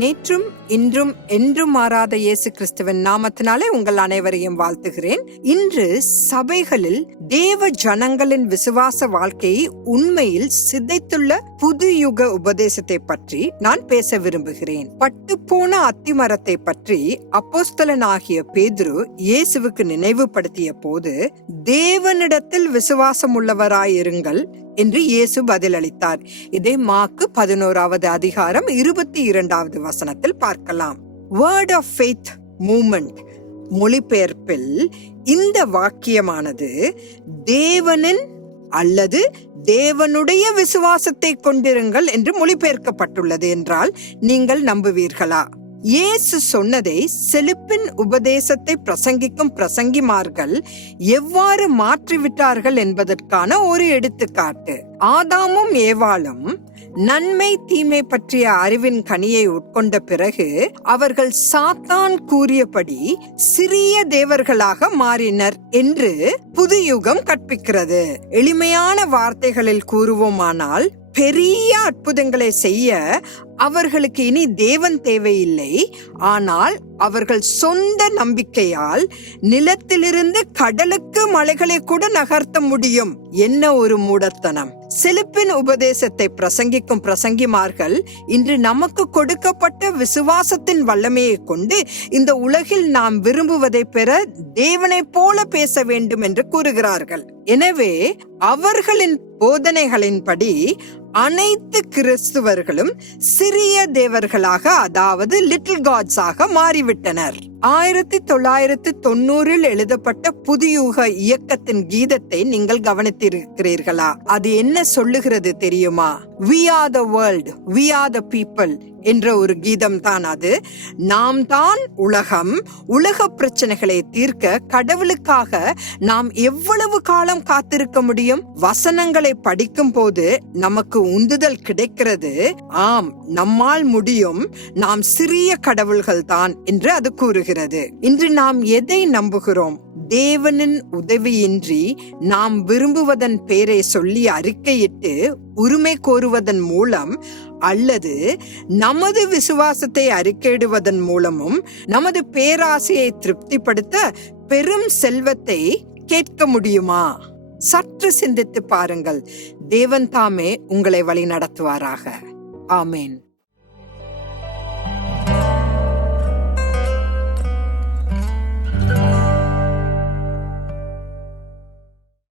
நேற்றும் இன்றும் என்றும் மாறாத இயேசு கிறிஸ்துவின் நாமத்தினாலே உங்கள் அனைவரையும் வாழ்த்துகிறேன். இன்று சபைகளில் தேவ ஜனங்களின் விசுவாச வாழ்க்கையை உண்மையில் சிதைத்துள்ள புது யுக உபதேசத்தை பற்றி நான் பேச விரும்புகிறேன். பட்டுப்போன அத்திமரத்தை பற்றி அப்போஸ்தலனாகிய பேதுரு இயேசுவுக்கு நினைவுபடுத்திய போது தேவனிடத்தில் விசுவாசம் உள்ளவராயிருங்கள் என்று இயேசு பதிலளித்தார். இதை மாக்கு பதினோராவது அதிகாரம் இருபத்தி இரண்டாவது வசனத்தில் பார்க்கலாம். வேர்ட் ஆஃப் ஃபெய்த் மூமெண்ட் மொழிபெயர்ப்பில் இந்த வாக்கியமானது தேவனின் அல்லது தேவனுடைய விசுவாசத்தை கொண்டிருங்கள் என்று மொழிபெயர்க்கப்பட்டுள்ளது என்றால் நீங்கள் நம்புவீர்களா? இயேசு சொன்னதை செழிப்பின் உபதேசத்தை பிரசங்கிக்கும் பிரசங்கிமார்கள் எவ்வாறு மாற்றிவிட்டார்கள் என்பதற்கான ஒரு எடுத்துக்காட்டு. ஆதாமும் ஏவாளும் நன்மை தீமை பற்றிய அறிவின் கனியை உட்கொண்ட பிறகு அவர்கள் சாத்தான் கூறியபடி சிறிய தேவர்களாக மாறினர் என்று புது யுகம் கற்பிக்கிறது. எளிமையான வார்த்தைகளில் கூறுவோமானால் பெரிய அற்புதங்களை செய்ய அவர்களுக்கு இனி தேவன் தேவையில்லை. ஆனால் அவர்கள் சொந்த நம்பிக்கையால் நிலத்திலிருந்து கடலுக்கு மலைகளை கூட நகர்த்த முடியும். என்ன ஒரு மூடத்தனம். செலுப்பின் உபதேசத்தை பிரசங்கிக்கும் பிரசங்கிமார்கள் இன்று நமக்கு கொடுக்கப்பட்ட விசுவாசத்தின் வல்லமையை கொண்டு இந்த உலகில் நாம் விரும்புவதை பெற தேவனை போல பேச வேண்டும் என்று கூறுகிறார்கள். எனவே அவர்களின் போதனைகளின்படி அனைத்து கிறிஸ்துவர்களும் சிறிய தேவர்களாக அதாவது லிட்டில் காட்ஸாக மாறிவிட்டனர். ஆயிரத்தி தொள்ளாயிரத்தி தொண்ணூறில் எழுதப்பட்ட புதியுக இயக்கத்தின் கீதத்தை நீங்கள் கவனித்திருக்கிறீர்களா? அது என்ன சொல்லுகிறது தெரியுமா? We are the world we are the people என்ற ஒரு கீதம் தான் அது. நாம் தான் உலகம் உலக பிரச்சனைகளை தீர்க்க கடவுளுக்காக நாம் எவ்வளவு காலம் காத்திருக்க முடியும்? வசனங்களை படிக்கும் போது நமக்கு உந்துதல் கிடைக்கிறது. ஆம் நம்மால் முடியும். நாம் சிறிய கடவுள்கள் தான் என்று அது கூறுகிறது. இன்று நாம் எதை நம்புகிறோம்? தேவனின் உதவியின்றி நாம் விரும்புவதன் பேரை சொல்லி அறிக்கையிட்டு உரிமை கோருவதன் மூலம் அல்லது நமது விசுவாசத்தை அறிக்கையிடுவதன் மூலமும் நமது பேராசையை திருப்திப்படுத்த பெரும் செல்வத்தை கேட்க முடியுமா? சற்று சிந்தித்து பாருங்கள். தேவன் தாமே உங்களை வழி நடத்துவாராக ஆமேன்.